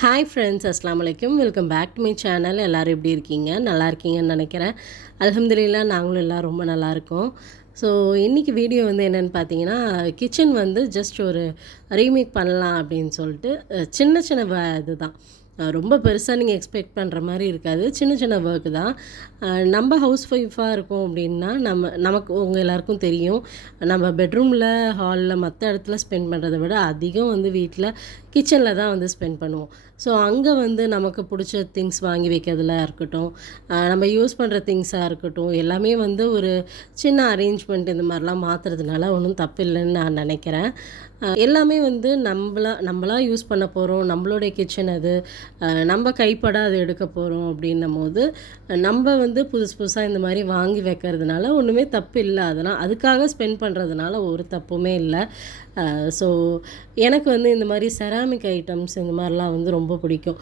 Hi friends, அஸ்ஸலாமு அலைக்கும். Welcome back to my channel. எல்லோரும் எப்படி இருக்கீங்க? நல்லா இருக்கீங்கன்னு நினைக்கிறேன். அல்ஹம்துலில்லாஹ் நாங்களும் எல்லாம் ரொம்ப நல்லாயிருக்கோம். ஸோ இன்றைக்கி வீடியோ வந்து என்னென்னு பார்த்தீங்கன்னா, கிச்சன் வந்து ஜஸ்ட் ஒரு ரீமேக் பண்ணலாம் அப்படின்னு சொல்லிட்டு சின்ன சின்ன இதுதான். ரொம்ப பெருசாக நீங்கள் எக்ஸ்பெக்ட் பண்ணுற மாதிரி இருக்காது. சின்ன சின்ன ஒர்க்கு தான். நம்ம ஹவுஸ் ஒய்ஃபாக இருக்கோம் அப்படின்னா நமக்கு உங்கள் எல்லாருக்கும் தெரியும், நம்ம பெட்ரூமில், ஹாலில், மற்ற இடத்துல ஸ்பெண்ட் பண்ணுறதை விட அதிகம் வந்து வீட்டில் கிச்சனில் தான் வந்து ஸ்பெண்ட் பண்ணுவோம். ஸோ அங்கே வந்து நமக்கு பிடிச்ச திங்ஸ் வாங்கி வைக்கிறதுல இருக்கட்டும், நம்ம யூஸ் பண்ணுற திங்ஸாக இருக்கட்டும், எல்லாமே வந்து ஒரு சின்ன அரேஞ்ச்மெண்ட் இந்த மாதிரிலாம் மாற்றுறதுனால ஒன்றும் தப்பு இல்லைன்னு நான் நினைக்கிறேன். எல்லாமே வந்து நம்மளா யூஸ் பண்ண போகிறோம், நம்மளுடைய கிச்சன் அது, நம்ம கைப்பட அதை எடுக்க போகிறோம் அப்படின்னும் போது நம்ம வந்து புதுசாக இந்த மாதிரி வாங்கி வைக்கிறதுனால ஒன்றுமே தப்பு இல்லை. அதெல்லாம் அதுக்காக ஸ்பெண்ட் பண்ணுறதுனால ஒரு தப்புமே இல்லை. ஸோ எனக்கு வந்து இந்த மாதிரி செராமிக் ஐட்டம்ஸ் இந்த மாதிரிலாம் வந்து ரொம்ப பிடிக்கும்.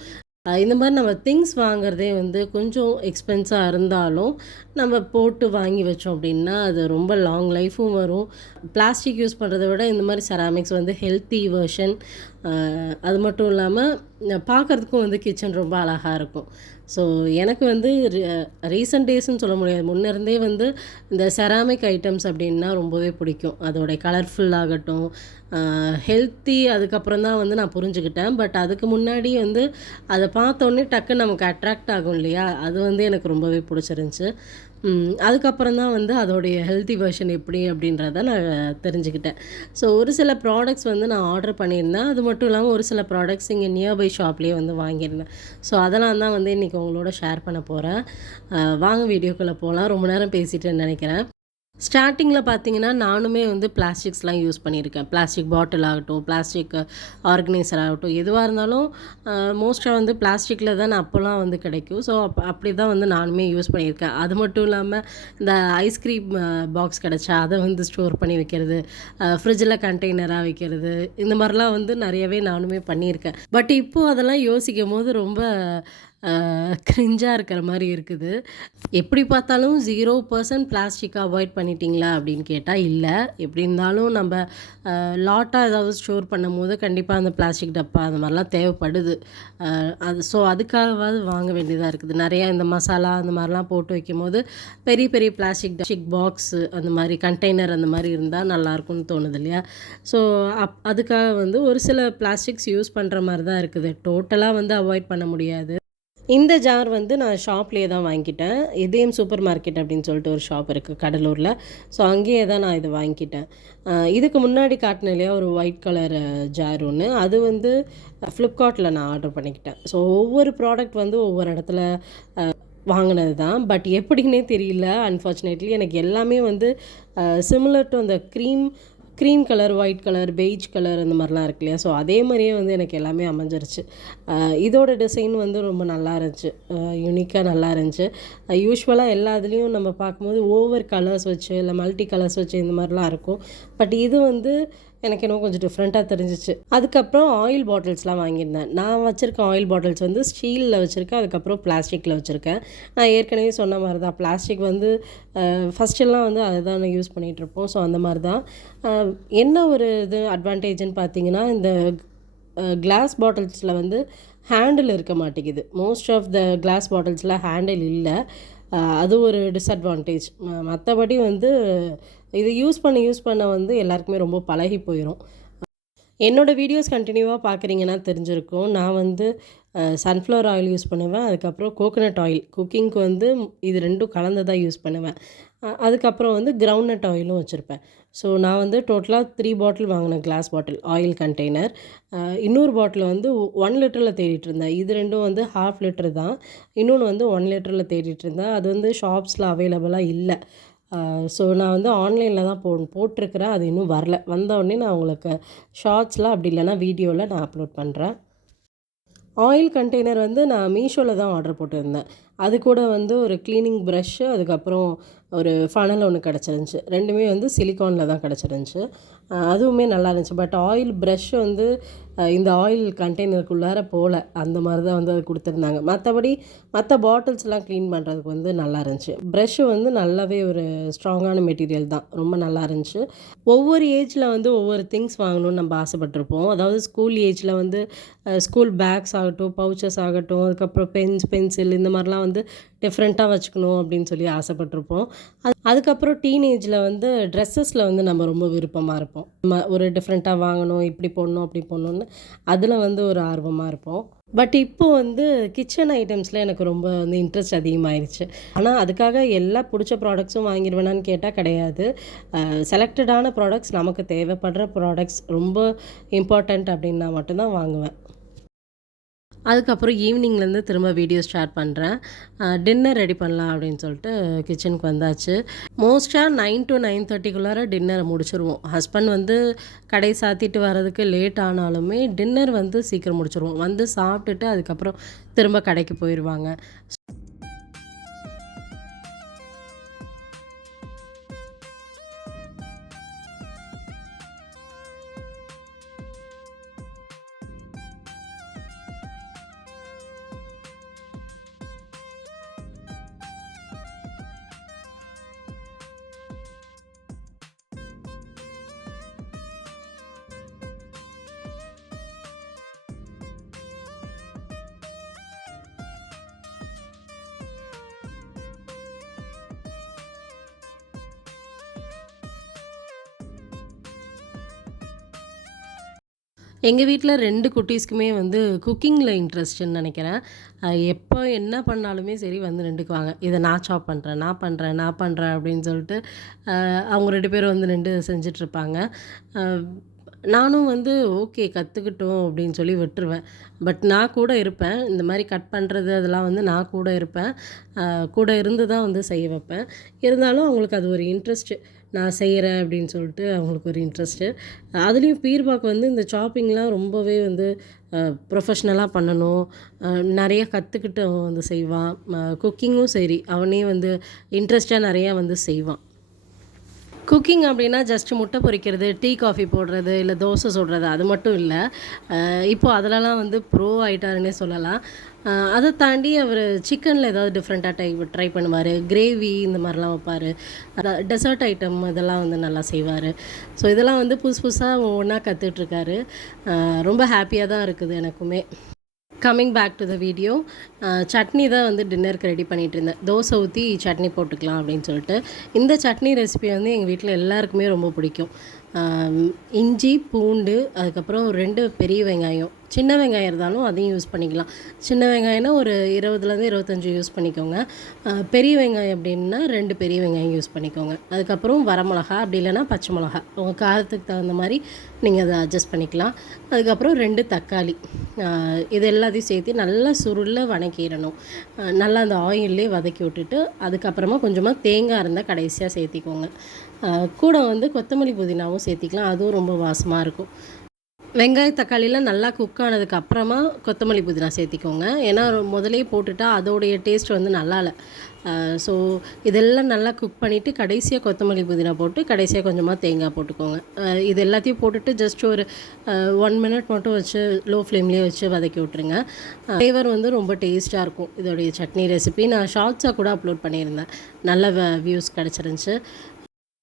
இந்த மாதிரி நம்ம திங்ஸ் வாங்குறதே வந்து கொஞ்சம் எக்ஸ்பென்ஸாக இருந்தாலும் நம்ம போட்டு வாங்கி வச்சோம் அப்படின்னா அது ரொம்ப லாங் லைஃப்பும் வரும். பிளாஸ்டிக் யூஸ் பண்ணுறத விட இந்த மாதிரி செராமிக்ஸ் வந்து ஹெல்த்தி வெர்ஷன். அது மட்டும் இல்லாமல் பார்க்குறதுக்கும் வந்து கிச்சன் ரொம்ப அழகாக இருக்கும். ஸோ எனக்கு வந்து ரீசன்ட் டேஸ்ன்னு சொல்ல முடியாது, முன்னேருந்தே வந்து இந்த செராமிக் ஐட்டம்ஸ் அப்படின்னா ரொம்பவே பிடிக்கும். அதோடைய கலர்ஃபுல்லாகட்டும், ஹெல்த்தி, அதுக்கப்புறம் தான் வந்து நான் புரிஞ்சுக்கிட்டேன். பட் அதுக்கு முன்னாடி வந்து அதை பார்த்தோன்னே டக்குன்னு நமக்கு அட்ராக்ட் ஆகும் இல்லையா, அது வந்து எனக்கு ரொம்பவே பிடிச்சிருந்துச்சி. அதுக்கப்புறம் தான் வந்து அதோடைய ஹெல்த்தி வெர்ஷன் எப்படி அப்படின்றத நான் தெரிஞ்சுக்கிட்டேன். ஸோ ஒரு சில ப்ராடக்ட்ஸ் வந்து நான் ஆர்டர் பண்ணியிருந்தேன். அது மட்டும் இல்லாமல் ஒரு சில ப்ராடக்ட்ஸ் இங்கே நியர்பை ஷாப்லேயே வந்து வாங்கியிருந்தேன். ஸோ அதெல்லாம் தான் வந்து இன்றைக்கி உங்களோட ஷேர் பண்ண போகிறேன். வாங்க வீடியோக்குள்ளே போகலாம். ரொம்ப நேரம் பேசிட்டேன்னு நினைக்கிறேன். ஸ்டார்டிங்கில் பார்த்தீங்கன்னா நானுமே வந்து பிளாஸ்டிக்ஸ்லாம் யூஸ் பண்ணியிருக்கேன். பிளாஸ்டிக் பாட்டில் ஆகட்டும், பிளாஸ்டிக் ஆர்கனைசர் ஆகட்டும், எதுவாக இருந்தாலும் மோஸ்ட்டாக வந்து பிளாஸ்டிக்கில் தான் நான் அப்போல்லாம் வந்து கிடைக்கும். ஸோ அப்படி தான் வந்து நானுமே யூஸ் பண்ணியிருக்கேன். அது மட்டும் இல்லாமல் இந்த ஐஸ்கிரீம் பாக்ஸ் கிடச்சா அதை வந்து ஸ்டோர் பண்ணி வைக்கிறது, ஃப்ரிட்ஜில் கண்டெய்னராக வைக்கிறது, இந்த மாதிரிலாம் வந்து நிறையவே நானுமே பண்ணியிருக்கேன். பட் இப்போது அதெல்லாம் யோசிக்கும் போது ரொம்ப கிரிஞ்சாக இருக்கிற மாதிரி இருக்குது. எப்படி பார்த்தாலும் 0% பிளாஸ்டிக்கை அவாய்ட் பண்ணிட்டீங்களா அப்படின்னு கேட்டால் இல்லை. எப்படி இருந்தாலும் நம்ம லாட்டாக ஏதாவது ஸ்டோர் பண்ணும்போது கண்டிப்பாக அந்த பிளாஸ்டிக் டப்பா அந்த மாதிரிலாம் தேவைப்படுது. அதுக்காகவாவது வாங்க வேண்டியதாக இருக்குது. நிறையா இந்த மசாலா அந்த மாதிரிலாம் போட்டு வைக்கும்போது பெரிய பெரிய பிளாஸ்டிக் பாக்ஸு அந்த மாதிரி கண்டெய்னர் அந்த மாதிரி இருந்தால் நல்லாயிருக்கும்னு தோணுது இல்லையா. ஸோ அதுக்காக வந்து ஒரு சில பிளாஸ்டிக்ஸ் யூஸ் பண்ணுற மாதிரி தான் இருக்குது. டோட்டலாக வந்து அவாய்ட் பண்ண முடியாது. இந்த ஜார் வந்து நான் ஷாப்லேயே தான் வாங்கிக்கிட்டேன். இதயம் சூப்பர் மார்க்கெட் அப்படின்னு சொல்லிட்டு ஒரு ஷாப் இருக்குது கடலூரில். ஸோ அங்கேயே தான் நான் இதை வாங்கிக்கிட்டேன். இதுக்கு முன்னாடி காட்டின இல்லையா ஒரு ஒயிட் கலர் ஜார் ஒன்று, அது வந்து ஃப்ளிப்கார்ட்டில் நான் ஆர்டர் பண்ணிக்கிட்டேன். ஸோ ஒவ்வொரு ப்ராடக்ட் வந்து ஒவ்வொரு இடத்துல வாங்கினது தான். பட் எப்படின்னே தெரியல, அன்ஃபார்ச்சுனேட்லி எனக்கு எல்லாமே வந்து சிமிலர் டு அந்த cream colour, white colour, beige colour அந்த மாதிரிலாம் இருக்கு இல்லையா. ஸோ அதே மாதிரியே வந்து எனக்கு எல்லாமே அமைஞ்சிருச்சு. இதோட டிசைன் வந்து ரொம்ப நல்லா இருந்துச்சு, யூனிக்காக நல்லா இருந்துச்சு. யூஸ்வலாக எல்லா இதுலேயும் நம்ம பார்க்கும்போது ஓவர் கலர்ஸ் வச்சு இல்லை மல்டி கலர்ஸ் வச்சு இந்த மாதிரிலாம் இருக்கும். பட் இது வந்து எனக்கு இன்னும் கொஞ்சம் டிஃப்ரெண்ட்டாக தெரிஞ்சிச்சு. அதுக்கப்புறம் ஆயில் பாட்டில்ஸ்லாம் வாங்கியிருந்தேன். நான் வச்சுருக்க ஆயில் பாட்டில்ஸ் வந்து ஸ்டீலில் வச்சுருக்கேன், அதுக்கப்புறம் பிளாஸ்டிக்கில் வச்சுருக்கேன். நான் ஏற்கனவே சொன்ன மாதிரி தான், பிளாஸ்டிக் வந்து ஃபஸ்ட்டெல்லாம் வந்து அதை தான் யூஸ் பண்ணிகிட்ருப்போம். ஸோ அந்த மாதிரி தான். என்ன ஒரு இது அட்வான்டேஜ்னு பார்த்தீங்கன்னா, இந்த கிளாஸ் பாட்டில்ஸில் வந்து ஹேண்டில் இருக்க மாட்டேங்குது. மோஸ்ட் ஆஃப் த கிளாஸ் பாட்டில்ஸில் ஹேண்டில் இல்லை. அது ஒரு டிஸ்அட்வான்டேஜ். மற்றபடி வந்து இதை யூஸ் பண்ண வந்து எல்லாருக்குமே ரொம்ப பழகி போயிடும். என்னோடய வீடியோஸ் கண்டினியூவாக பார்க்குறீங்கன்னா தெரிஞ்சிருக்கும். நான் வந்து சன்ஃப்ளவர் ஆயில் யூஸ் பண்ணுவேன். அதுக்கப்புறம் கோகோனட் ஆயில், குக்கிங்க்கு வந்து இது 2ம் கலந்து யூஸ் பண்ணுவேன். அதுக்கப்புறம் வந்து கிரவுண்ட்நட் ஆயிலும் வச்சுருப்பேன். ஸோ நான் வந்து டோட்டலாக 3 பாட்டில் வாங்கினேன், கிளாஸ் பாட்டில் ஆயில் கண்டெய்னர். இன்னொரு பாட்டில் வந்து 1 லிட்டரில் தேடிட்டு இருந்தேன். இது 2ம் வந்து 1/2 லிட்டர் தான். இன்னொன்று வந்து 1 லிட்டரில் தேடிட்டு இருந்தேன். அது வந்து ஷாப்ஸில் அவைலபிளாக இல்லை. ஸோ நான் வந்து ஆன்லைனில் தான் போட்டிருக்கிறேன். அது இன்னும் வரல. வந்தவுடனே நான் உங்களுக்கு ஷார்ட்ஸில் அப்படி இல்லைனா வீடியோவில் நான் அப்லோட் பண்ணுறேன். ஆயில் கண்டெய்னர் வந்து நான் மீஷோவில் தான் ஆர்டர் போட்டிருந்தேன். அது கூட வந்து ஒரு க்ளீனிங் ப்ரஷ்ஷு, அதுக்கப்புறம் ஒரு ஃபனல் ஒன்று கிடச்சிருந்துச்சி. 2மே வந்து சிலிக்கானில் தான் கிடச்சிருந்துச்சி. அதுவுமே நல்லா இருந்துச்சு. பட் ஆயில் ப்ரஷ் வந்து இந்த ஆயில் கண்டெய்னருக்குள்ளார போகல. அந்த மாதிரி தான் வந்து அது கொடுத்துருந்தாங்க. மற்றபடி மற்ற பாட்டில்ஸ்லாம் க்ளீன் பண்ணுறதுக்கு வந்து நல்லா இருந்துச்சு. ப்ரஷ்ஷு வந்து நல்லாவே ஒரு ஸ்ட்ராங்கான மெட்டீரியல் தான். ரொம்ப நல்லா இருந்துச்சு. ஒவ்வொரு ஏஜில் வந்து ஒவ்வொரு திங்ஸ் வாங்கணும்னு நம்ம ஆசைப்பட்டுருப்போம். அதாவது ஸ்கூல் ஏஜில் வந்து ஸ்கூல் பேக்ஸ் ஆகட்டும், பவுச்சஸ் ஆகட்டும், அதுக்கப்புறம் பென்சில் இந்த மாதிரிலாம் வந்து டிஃப்ரெண்ட்டாக வச்சுக்கணும் அப்படின்னு சொல்லி ஆசைப்பட்டுருப்போம். அதுக்கப்புறம் டீனேஜில் வந்து ட்ரெஸ்ஸஸில் வந்து நம்ம ரொம்ப விருப்பமாக இருப்போம். நம்ம ஒரு டிஃப்ரெண்ட்டாக வாங்கணும், இப்படி போடணும், அப்படி போடணுன்னு அதில் வந்து ஒரு ஆர்வமாக இருப்போம். பட் இப்போ வந்து கிச்சன் ஐட்டம்ஸில் எனக்கு ரொம்ப வந்து இன்ட்ரெஸ்ட் அதிகமாகிடுச்சு. ஆனால் அதுக்காக எல்லா பிடிச்ச ப்ராடக்ட்ஸும் வாங்கிடுவேனான்னு கேட்டால் கிடையாது. செலக்டடான ப்ராடக்ட்ஸ், நமக்கு தேவைப்படுற ப்ராடக்ட்ஸ், ரொம்ப இம்பார்ட்டண்ட் அப்படின்னா மட்டும்தான் வாங்குவேன். அதுக்கப்புறம் ஈவினிங்லேருந்து திரும்ப வீடியோ ஸ்டார்ட் பண்ணுறேன். டின்னர் ரெடி பண்ணலாம் அப்படின்னு சொல்லிட்டு கிச்சனுக்கு வந்தாச்சு. மோஸ்ட்டாக 9 to 9:30க்குள்ளார டின்னரை முடிச்சுருவோம். ஹஸ்பண்ட் வந்து கடை சாத்திட்டு வர்றதுக்கு லேட் ஆனாலுமே டின்னர் வந்து சீக்கிரம் முடிச்சுருவோம். வந்து சாப்பிட்டுட்டு அதுக்கப்புறம் திரும்ப கடைக்கு போயிடுவாங்க. எங்கள் வீட்டில் 2 குட்டீஸ்க்குமே வந்து குக்கிங்கில் இன்ட்ரெஸ்ட்டுன்னு நினைக்கிறேன். எப்போ என்ன பண்ணாலுமே சரி வந்து நின்றுக்குவாங்க. இதை நான் சாப் பண்ணுறேன், நான் பண்ணுறேன், நான் பண்ணுறேன் அப்படின்னு சொல்லிட்டு அவங்க 2 பேரும் வந்து நின்று செஞ்சிட்ருப்பாங்க. நானும் வந்து ஓகே கற்றுக்கிட்டோம் அப்படின்னு சொல்லி விட்டுருவேன். பட் நான் கூட இருப்பேன். இந்த மாதிரி கட் பண்ணுறது அதெல்லாம் வந்து நான் கூட இருப்பேன். கூட இருந்து தான் வந்து செய்ய வைப்பேன். இருந்தாலும் அவங்களுக்கு அது ஒரு இன்ட்ரெஸ்ட்டு. நான் செய்கிறேன் அப்படின்னு சொல்லிட்டு அவங்களுக்கு ஒரு இன்ட்ரெஸ்ட்டு. அதுலேயும் பீர்பாக்கு வந்து இந்த சாப்பிங்லாம் ரொம்பவே வந்து ப்ரொஃபஷ்னலாக பண்ணணும். நிறைய கற்றுக்கிட்டு அவன் வந்து செய்வான். குக்கிங்கும் சரி, அவனே வந்து இன்ட்ரெஸ்ட்டாக நிறையா வந்து செய்வான். குக்கிங் அப்படின்னா ஜஸ்ட்டு முட்டை பொரிக்கிறது, டீ, காஃபி போடுறது, இல்லை தோசை சுடுறது அது மட்டும் இல்லை. இப்போது அதிலலாம் வந்து ப்ரோ ஆயிட்டாருன்னே சொல்லலாம். அதை தாண்டி அவர் சிக்கனில் ஏதாவது டிஃப்ரெண்ட்டாக ட்ரை பண்ணுவார். கிரேவி இந்த மாதிரிலாம் வைப்பார். டெசர்ட் ஐட்டம் இதெல்லாம் வந்து நல்லா செய்வார். ஸோ இதெல்லாம் வந்து புதுசு புதுசாக ஒவ்வொன்றா கற்றுட்ருக்காரு. ரொம்ப ஹாப்பியாக தான் இருக்குது எனக்குமே. Coming back to the video. Chutney தான் வந்து டின்னருக்கு ரெடி பண்ணிகிட்டு இருந்தேன். தோசை ஊற்றி சட்னி போட்டுக்கலாம் அப்படின்னு சொல்லிட்டு. இந்த சட்னி ரெசிபி வந்து எங்கள் வீட்டில் எல்லாருக்குமே ரொம்ப பிடிக்கும். இஞ்சி, பூண்டு, அதுக்கப்புறம் 2 பெரிய வெங்காயம், சின்ன வெங்காயம் இருந்தாலும் அதையும் யூஸ் பண்ணிக்கலாம். சின்ன வெங்காயம்னா ஒரு 20லேருந்து 25 யூஸ் பண்ணிக்கோங்க. பெரிய வெங்காயம் அப்படின்னா 2 பெரிய வெங்காயம் யூஸ் பண்ணிக்கோங்க. அதுக்கப்புறம் வரமிளகா, அப்படி இல்லைன்னா பச்சை மிளகா, உங்கள் காரத்துக்கு தகுந்த மாதிரி நீங்கள் அதை அட்ஜஸ்ட் பண்ணிக்கலாம். அதுக்கப்புறம் 2 தக்காளி, இது எல்லாத்தையும் சேர்த்து நல்லா சுருள வதக்கிடணும். நல்லா அந்த ஆயிலே வதக்கி விட்டுட்டு அதுக்கப்புறமா கொஞ்சமாக தேங்காய் இருந்தால் கடைசியாக சேர்த்திக்கோங்க. கூட வந்து கொத்தமல்லி புதினாவும் சேர்த்திக்கலாம். அதுவும் ரொம்ப வாசமாக இருக்கும். வெங்காய தக்காளிலாம் நல்லா குக் ஆனதுக்கு அப்புறமா கொத்தமல்லி புதினா சேர்த்திக்கோங்க. ஏன்னா முதலையே போட்டுட்டா அதோடைய டேஸ்ட் வந்து நல்லா இல்லை. ஸோ இதெல்லாம் நல்லா குக் பண்ணிவிட்டு கடைசியாக கொத்தமல்லி புதினா போட்டு கடைசியாக கொஞ்சமாக தேங்காய் போட்டுக்கோங்க. இது எல்லாத்தையும் போட்டுட்டு ஜஸ்ட் ஒரு 1 மினிட் மட்டும் வச்சு லோ ஃப்ளேம்லேயே வச்சு வதக்கி விட்ருங்க. ஃப்ளேவர் வந்து ரொம்ப டேஸ்ட்டாக இருக்கும். இதோடைய சட்னி ரெசிபி நான் ஷார்ட்ஸாக கூட அப்லோட் பண்ணியிருந்தேன். நல்ல வியூஸ் கிடச்சிருந்துச்சு.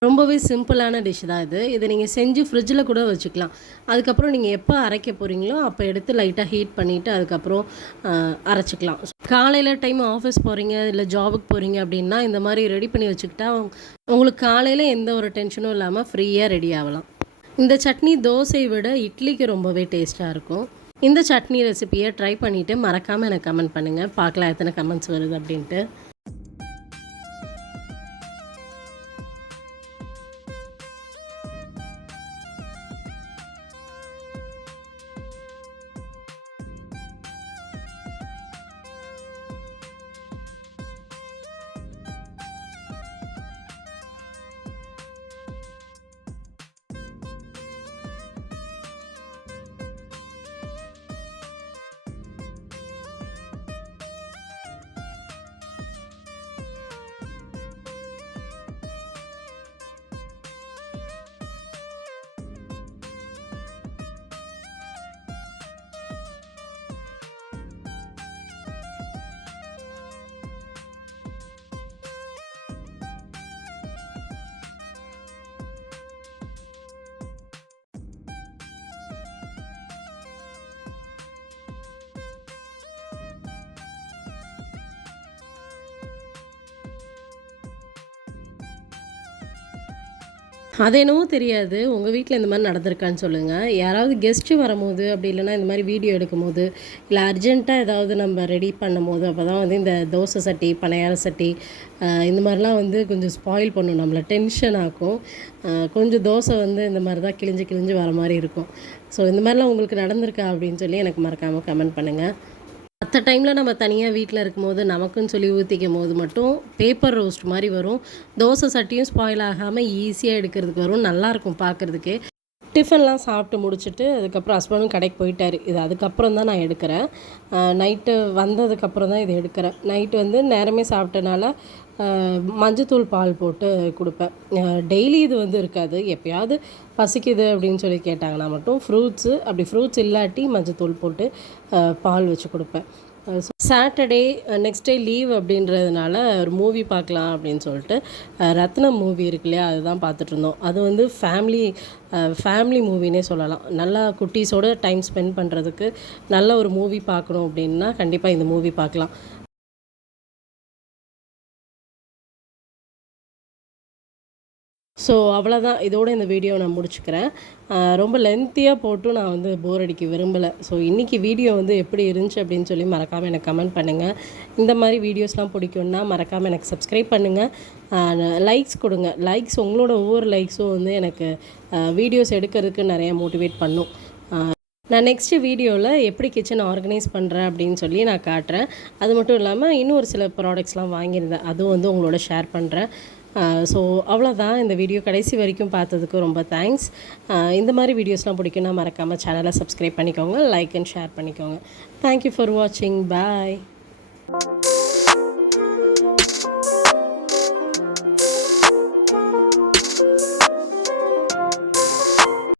ரொம்பவே சிம்பிளான டிஷ் தான் இது. இதை நீங்கள் செஞ்சு ஃப்ரிட்ஜில் கூட வச்சுக்கலாம். அதுக்கப்புறம் நீங்கள் எப்போ அரைக்க போகிறீங்களோ அப்போ எடுத்து லைட்டாக ஹீட் பண்ணிவிட்டு அதுக்கப்புறம் அரைச்சிக்கலாம். காலையில் டைம் ஆஃபீஸ் போகிறீங்க, இல்லை ஜாபுக்கு போகிறீங்க அப்படின்னா இந்த மாதிரி ரெடி பண்ணி வச்சுக்கிட்டா உங்களுக்கு காலையில் எந்த ஒரு டென்ஷனும் இல்லாமல் ஃப்ரீயாக ரெடி ஆகலாம். இந்த சட்னி தோசையை விட இட்லிக்கு ரொம்பவே டேஸ்ட்டாக இருக்கும். இந்த சட்னி ரெசிபியை ட்ரை பண்ணிவிட்டு மறக்காமல் எனக்கு கமெண்ட் பண்ணுங்கள். பார்க்கலாம் எத்தனை கமெண்ட்ஸ் வருது அப்படின்ட்டு. அது என்னவோ தெரியாது. உங்க வீட்ல இந்த மாரி நடந்திருக்கான்னு சொல்லுங்க. யாராவது கெஸ்ட்டு வரும்போது, அப்படி இல்லன்னா இந்த மாரி வீடியோ எடுக்கும்போது, இல்ல அர்ஜென்ட்டா ஏதாவது நம்ம ரெடி பண்ணும்போது, அப்பதான் வந்து இந்த தோசை சட்டி, பணியார சட்டி இந்த மாரிலாம் வந்து கொஞ்சம் ஸ்பாயில் பண்ணும். நம்மள டென்ஷன் ஆக்கும். கொஞ்சம் தோசை வந்து இந்த மாரி தான் கிழிஞ்சு கிழிஞ்சு வர மாரி இருக்கும். ஸோ இந்த மாரிலாம் உங்களுக்கு நடந்திருக்கா அப்படின்னு சொல்லி எனக்கு மறக்காம கமெண்ட் பண்ணுங்க. மற்ற டைமில் நம்ம தனியாக வீட்டில் இருக்கும்போது நமக்குன்னு சொல்லி ஊற்றிக்கும்போது மட்டும் பேப்பர் ரோஸ்ட் மாதிரி வரும். தோசை சட்டியும் ஸ்பாயில் ஆகாமல் ஈஸியாக எடுக்கிறதுக்கு வரும். நல்லாயிருக்கும் பார்க்குறதுக்கே. டிஃபன்லாம் சாப்பிட்டு முடிச்சுட்டு அதுக்கப்புறம் ஹஸ்பண்டும் கடைக்கு போயிட்டாரு. இது அதுக்கப்புறம் தான் நான் எடுக்கிறேன். நைட்டு வந்ததுக்கப்புறம் தான் இது எடுக்கிறேன். நைட்டு வந்து நேரமே சாப்பிட்டனால மஞ்சத்தூள் பால் போட்டு குடுப்பேன். டெய்லி இது வந்து இருக்காது. எப்பயாவது பசிக்குது அப்படின்னு சொல்லி கேட்டாங்கன்னா மட்டும் ஃப்ரூட்ஸு, அப்படி ஃப்ரூட்ஸ் இல்லாட்டி மஞ்சத்தூள் போட்டு பால் வச்சு குடுப்பேன். சாட்டர்டே நெக்ஸ்ட் டே லீவ் அப்படின்றதுனால ஒரு மூவி பார்க்கலாம் அப்படின்னு சொல்லிட்டு ரத்னம் மூவி இருக்கு இல்லையா, அதுதான் பார்த்துட்ருந்தோம். அது வந்து ஃபேமிலி மூவினே சொல்லலாம். நல்லா குட்டீஸோடு டைம் ஸ்பெண்ட் பண்ணுறதுக்கு நல்ல ஒரு மூவி பார்க்கணும் அப்படின்னா கண்டிப்பாக இந்த மூவி பார்க்கலாம். ஸோ அவ்வளோதான். இதோட இந்த வீடியோவை நான் முடிச்சுக்கிறேன். ரொம்ப லென்த்தியாக போட்டும் நான் வந்து போர் அடிக்க விரும்பலை. ஸோ இன்றைக்கி வீடியோ வந்து எப்படி இருந்துச்சு அப்படின்னு சொல்லி மறக்காமல் எனக்கு கமெண்ட் பண்ணுங்கள். இந்த மாதிரி வீடியோஸ்லாம் பிடிக்கும்னா மறக்காமல் எனக்கு சப்ஸ்கிரைப் பண்ணுங்கள். லைக்ஸ் கொடுங்க. லைக்ஸ் உங்களோட ஒவ்வொரு லைக்ஸும் வந்து எனக்கு வீடியோஸ் எடுக்கிறதுக்கு நிறைய மோட்டிவேட் பண்ணும். நான் நெக்ஸ்ட்டு வீடியோவில் எப்படி கிச்சன் ஆர்கனைஸ் பண்ணுறேன் அப்படின்னு சொல்லி நான் காட்டுறேன். அது மட்டும் இல்லாமல் இன்னும் ஒரு சில ப்ராடக்ட்ஸ்லாம் வாங்கியிருந்தேன். அதுவும் வந்து உங்களோட ஷேர் பண்ணுறேன். ஸோ அவ்வளோதான். இந்த வீடியோ கடைசி வரைக்கும் பார்த்ததுக்கு ரொம்ப தேங்க்ஸ். இந்த மாதிரி வீடியோஸ்லாம் பிடிக்கும்னா மறக்காமல் சேனலை சப்ஸ்கிரைப் பண்ணிக்கோங்க. லைக் அண்ட் ஷேர் பண்ணிக்கோங்க. தேங்க்யூ ஃபார் வாட்சிங். பாய்.